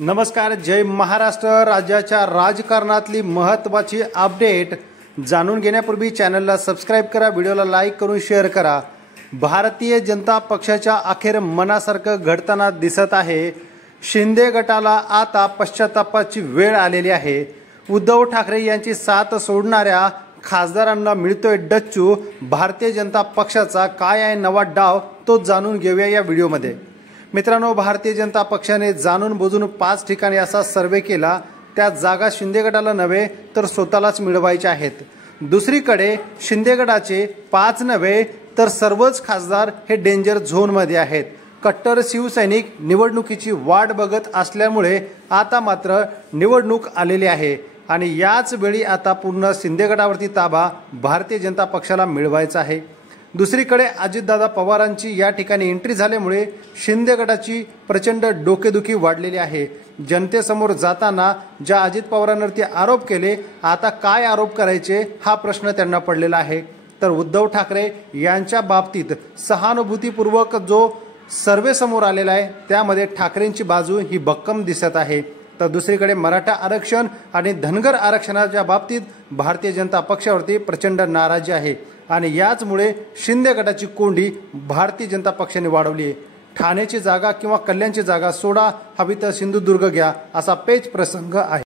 नमस्कार, जय महाराष्ट्र। राज्याच्या राजकारणातली महत्त्वाची अपडेट जाणून घेण्यापूर्वी चॅनलला सबस्क्राइब करा, व्हिडिओला लाईक करून शेअर करा। भारतीय जनता पक्षाच्या अखेर मनासारखं घडताना दिसत आहे। शिंदे गटाला आता पश्चातापाची वेळ आलेली आहे। उद्धव ठाकरे यांची साथ सोडणाऱ्या खासदारांना मिळतोय डच्चू। भारतीय जनता पक्षाचा काय आहे नवा डाव तो जाणून घेऊया या व्हिडिओमध्ये। मित्रांनो, भारतीय जनता पक्षाने जाणून बुजून 5 ठिकाणी असा सर्वे केला। त्या जागा शिंदे गटाला नव्हे तर स्वतःलाच मिळवायच्या आहेत। दुसरीकडे शिंदे गटाचे 5 नव्हे तर सर्वच खासदार हे डेंजर झोनमध्ये आहेत। कट्टर शिवसैनिक निवडणुकीची वाट बघत असल्यामुळे आता मात्र निवडणूक आलेली आहे आणि याच वेळी आता पूर्ण शिंदे गटावरती ताबा भारतीय जनता पक्षाला मिळवायचा आहे। दुसरीकडे अजितदादा पवारांची या ठिकाणी एंट्री झाल्यामुळे शिंदे गटाची प्रचंड डोकेदुखी वाढलेली आहे। जनतेसमोर जाताना ज्या अजित पवारांवरती आरोप केले, आता काय आरोप करायचे हा प्रश्न त्यांना पडलेला आहे। तर उद्धव ठाकरे यांच्या बाबतीत सहानुभूतीपूर्वक जो सर्वे समोर आलेला आहे त्यामध्ये ठाकरेंची बाजू ही भक्कम दिसत आहे। तर दुसरीकडे मराठा आरक्षण आणि धनगर आरक्षणाच्या बाबतीत भारतीय जनता पक्षावरती प्रचंड नाराजी आहे आणि याचमुळे शिंदे गटाची कोंडी भारतीय जनता पक्षाने वाढवली आहे। ठाण्याची जागा किंवा कल्याणची जागा सोडा, हवी तर सिंधुदुर्ग घ्या असा पेच प्रसंग आहे।